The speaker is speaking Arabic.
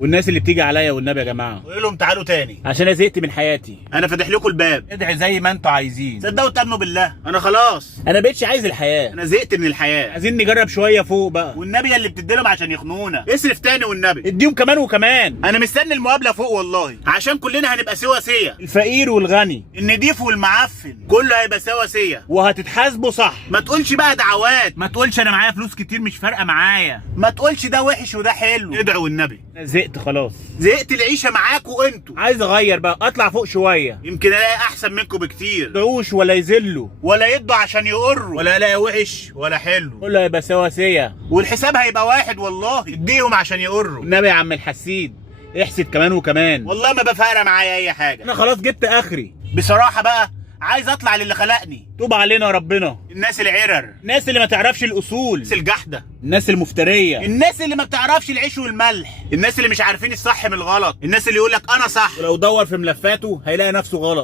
والناس اللي بتيجي عليا والنبي يا جماعه قول لهم تعالوا تاني عشان انا زهقت من حياتي. انا فاتح لكم الباب، ادعي زي ما انتوا عايزين. صدقوا وتامنوا بالله. انا خلاص انا بقتش عايز الحياه، انا زهقت من الحياه. عايزين نجرب شويه فوق بقى. والنبي اللي بتديلهم عشان يخنونا اصرف تاني والنبي. اديهم كمان وكمان. انا مستني المقابله فوق والله، عشان كلنا هنبقى سواسيه. الفقير والغني النضيف والمعفن كله هيبقى سواسيه. وهتتحاسبوا صح. ما تقولش بقى دعوات، ما تقولش انا معايا فلوس كتير مش فارقه معايا. ما تقولش ده وحش وده حلو. ادعوا والنبي. انا زهقت خلاص، زهقت العيشه معاكوا انتوا. عايز اغير بقى، اطلع فوق شويه. يمكن الاقي احسن منكم بكتير. يدعوش ولا يذلوا ولا يدوا عشان يقروا، ولا الاقي وحش ولا حلو. كله هيبقى سواسيه، والحساب هيبقى واحد والله. اديهم عشان يقروا. والنبي يا عم الحسيد احسد كمان وكمان. والله ما بفارق معايا اي حاجه. انا خلاص جبت اخري بصراحه بقى عايز اطلع للي خلقني. توب علينا ربنا. الناس العرر، الناس اللي ما تعرفش الاصول، الناس الجحده، الناس المفتريه، الناس اللي ما بتعرفش العيش والملح، الناس اللي مش عارفين الصح من الغلط، الناس اللي يقول لك انا صح ولو دور في ملفاته هيلاقي نفسه غلط.